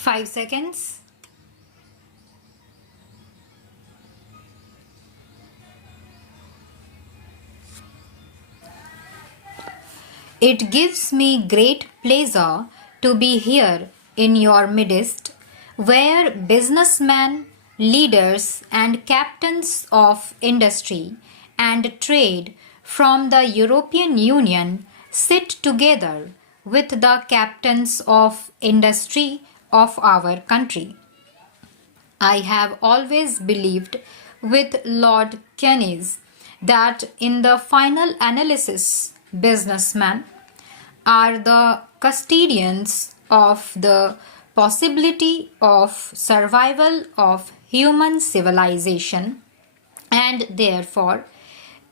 5 seconds. It gives me great pleasure to be here in your midst, where businessmen, leaders, and captains of industry and trade from the European Union sit together with the captains of industry of our country. I have always believed with Lord Keynes that in the final analysis, businessmen are the custodians of the possibility of survival of human civilization, and therefore,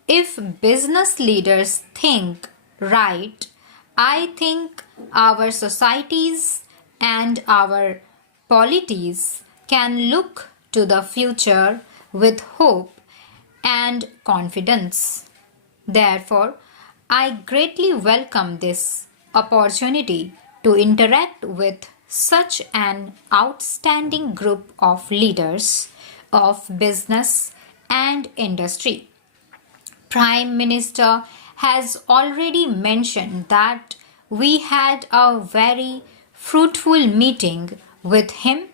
if business leaders think right, I think our societies and our polities can look to the future with hope and confidence. Therefore, I greatly welcome this opportunity to interact with such an outstanding group of leaders of business and industry. Prime Minister has already mentioned that we had a very fruitful meeting with him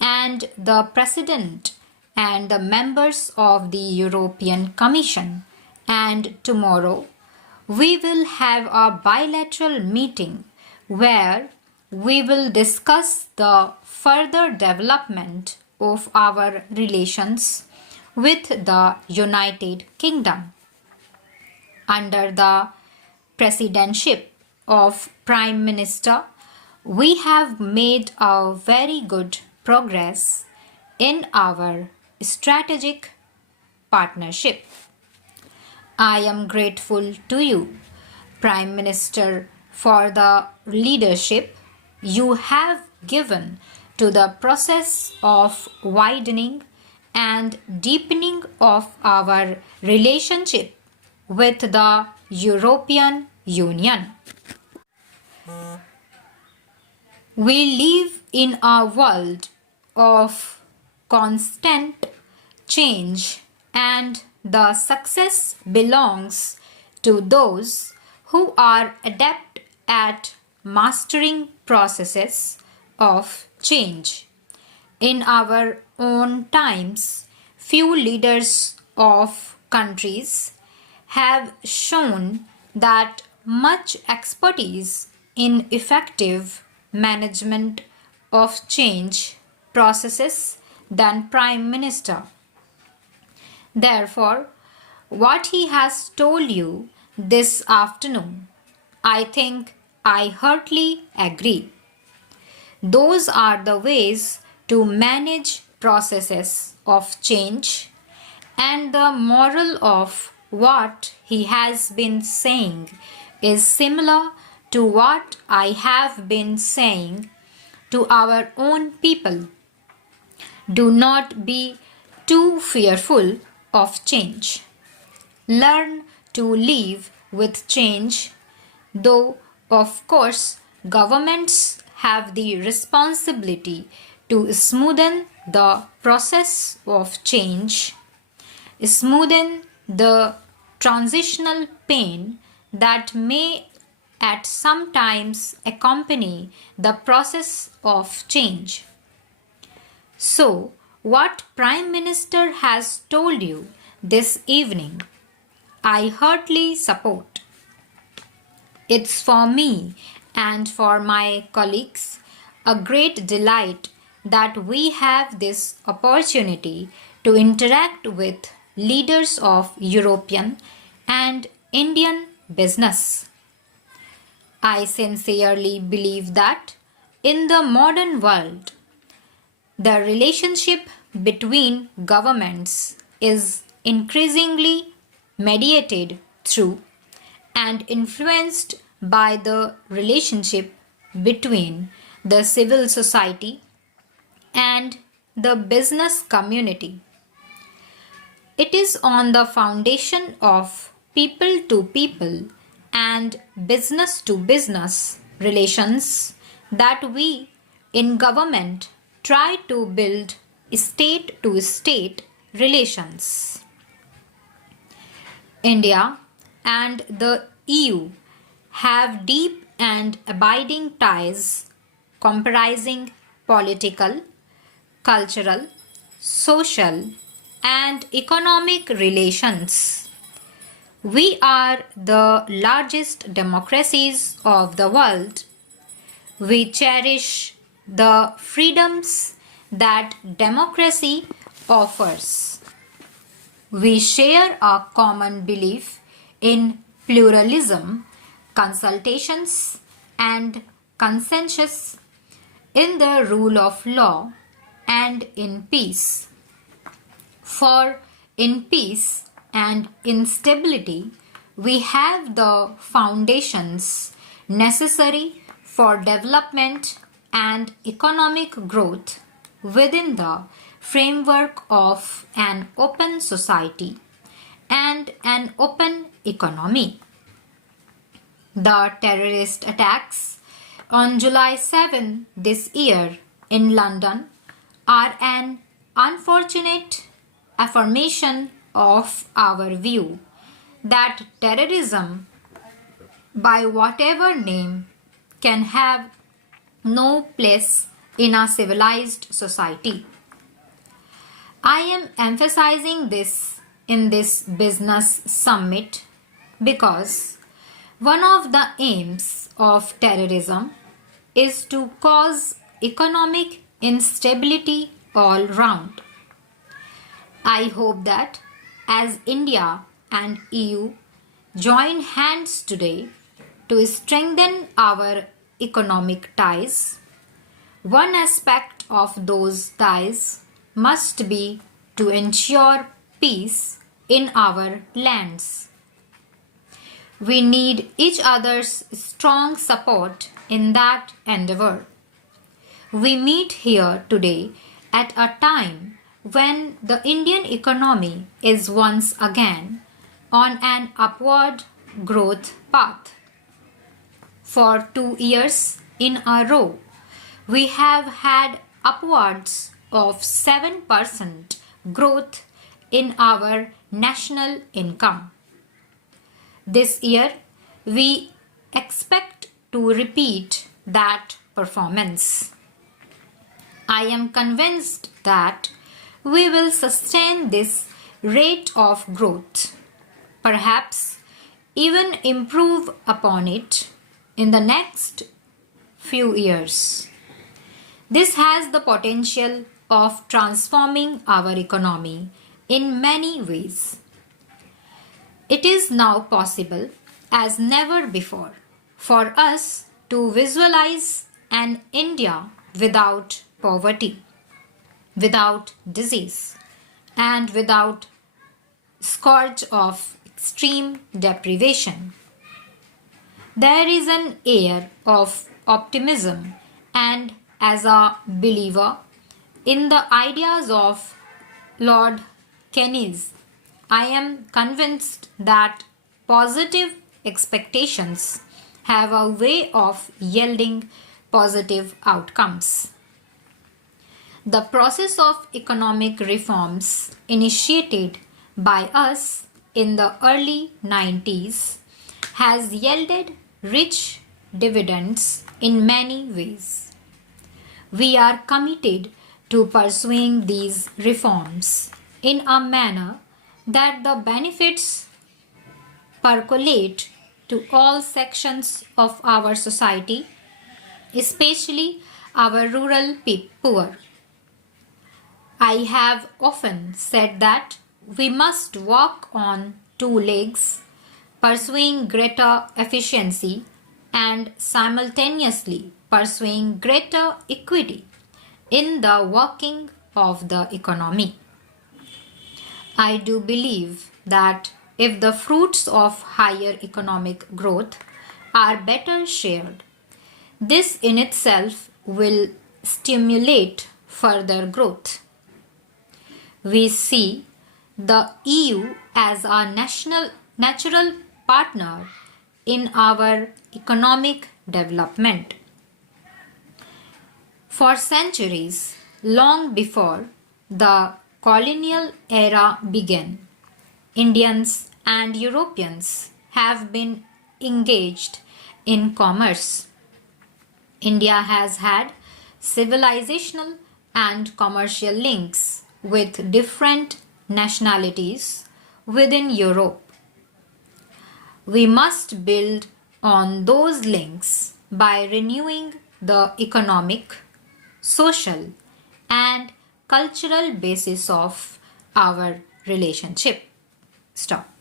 and the President and the members of the European Commission, and tomorrow we will have a bilateral meeting where we will discuss the further development of our relations with the United Kingdom. Under the presidency of Prime Minister, we have made a very good progress in our strategic partnership. I am grateful to you, Prime Minister, for the leadership you have given to the process of widening and deepening of our relationship with the European Union. We live in a world of constant change, and the success belongs to those who are adept at mastering processes of change. In our own times, few leaders of countries have shown that much expertise in effective management of change processes than Prime Minister. Therefore, what he has told you this afternoon, I think I heartily agree. Those are the ways to manage processes of change, and the moral of what he has been saying is similar to what I have been saying to our own people. Do not be too fearful of change. Learn to live with change, though of course governments have the responsibility to smoothen the process of change, smoothen the transitional pain that may at some times accompany the process of change. So, what Prime Minister has told you this evening, I heartily support. It's for me and for my colleagues a great delight that we have this opportunity to interact with leaders of European and Indian business. I sincerely believe that in the modern world, the relationship between governments is increasingly mediated through and influenced by the relationship between the civil society and the business community. It is on the foundation of people to people and business to business relations that we in government try to build state to state relations. India and the EU have deep and abiding ties comprising political, cultural, social, and economic relations. We are the largest democracies of the world. We cherish the freedoms that democracy offers. We share a common belief in pluralism, consultations, and consensus, in the rule of law, and in peace. For in peace and in stability, we have the foundations necessary for development and economic growth within the framework of an open society and an open economy. The terrorist attacks on July 7 this year in London are an unfortunate affirmation of our view that terrorism, by whatever name, can have no place in a civilized society. I am emphasizing this in this business summit because one of the aims of terrorism is to cause economic instability all round. I hope that as India and EU join hands today to strengthen our economic ties, one aspect of those ties must be to ensure peace in our lands. We need each other's strong support in that endeavor. We meet here today at a time when the Indian economy is once again on an upward growth path. For 2 years in a row, we have had upwards of 7% growth in our national income. This year, we expect to repeat that performance. I am convinced that we will sustain this rate of growth, perhaps even improve upon it in the next few years. This has the potential of transforming our economy in many ways. It is now possible as never before for us to visualize an India without poverty, without disease, and without scourge of extreme deprivation. There is an air of optimism, and as a believer in the ideas of Lord Keynes, I am convinced that positive expectations have a way of yielding positive outcomes. The process of economic reforms initiated by us in the early 90s has yielded rich dividends in many ways. We are committed to pursuing these reforms in a manner that the benefits percolate to all sections of our society, especially our rural poor. I have often said that we must walk on two legs, pursuing greater efficiency and simultaneously pursuing greater equity in the working of the economy. I do believe that if the fruits of higher economic growth are better shared, this in itself will stimulate further growth. We see the EU as a natural partner in our economic development. For centuries, long before the colonial era began, Indians and Europeans have been engaged in commerce. India has had civilizational and commercial links with different nationalities within Europe. We must build on those links by renewing the economic, social, and cultural basis of our relationship. Stop.